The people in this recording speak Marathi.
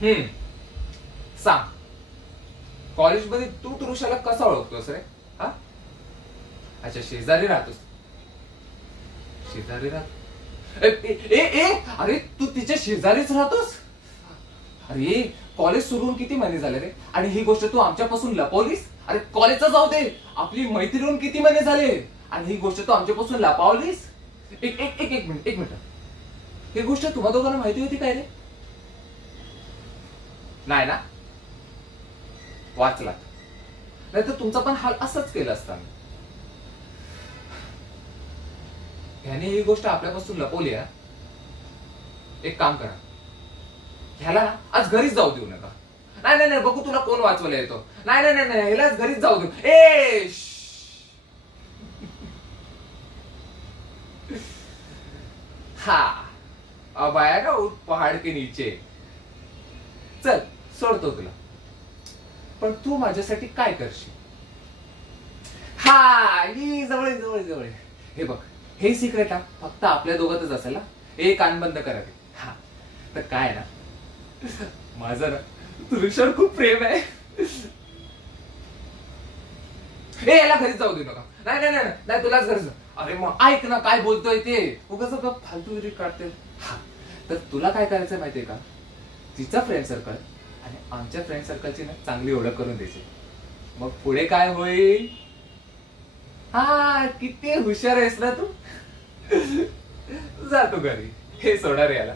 हम्म, सांग. कॉलेजमध्ये तू तृषाला कसा ओळखतोस रे? हा, अच्छा, शेजारी राहतोस. शेजारी राहतो? ए, ए, ए, अरे तू तिच्या शेजारीच राहतोस? अरे कॉलेज सुरू होऊन किती महिने झाले रे, आणि ही गोष्ट तू आमच्यापासून लपवलीस? अरे कॉलेजचा जाऊ दे, आपली मैत्री होऊन किती महिने झाले, आणि ही गोष्ट तू आमच्यापासून लपवलीस? एक एक एक एक मिनिट, एक मिनिट. ही गोष्ट तुम्हा दोघांना माहिती होती काय रे? नाही ना? वाचला नाही तर तुमचा पण हाल असंच केलं असता. ह्याने ही गोष्ट आपल्यापासून लपवली आहे. एक काम करा, ह्याला ना आज घरीच जाऊ देऊ नका. नाही नाही नाही, बघू तुला कोण वाचवायला येतो. नाही नाही नाही, ह्याला घरीच जाऊ देऊ. ए हा, अब आएगा उस पहाड़ के नीचे. चल सोडतो तुला, पण तू माझ्यासाठी काय करशील? हा, ही जवळ जवळ जवळ. हे बघ, हे सिक्रेट हा फक्त आपल्या दोघातच असेल ना. हे कान बंद करा. हा, तर काय ना, माझं ना तुझ्यावर खूप प्रेम आहे. ए, याला घरीच जाऊ देऊ नका. नाही नाही नाही नाही, तुलाच घरच. अरे मग ऐक ना काय बोलतोय ते, उगाच फालतू काढते. हा, तर तुला काय करायचं माहितीये का? तिचा फ्रेंड सर्कल आणि आमच्या फ्रेंड सर्कलची ना चांगली ओळख करून द्यायची. मग पुढे काय होईल? हा, किती हुशार आहेस ना तू. जा तू घरी. हे सोडा रे याला.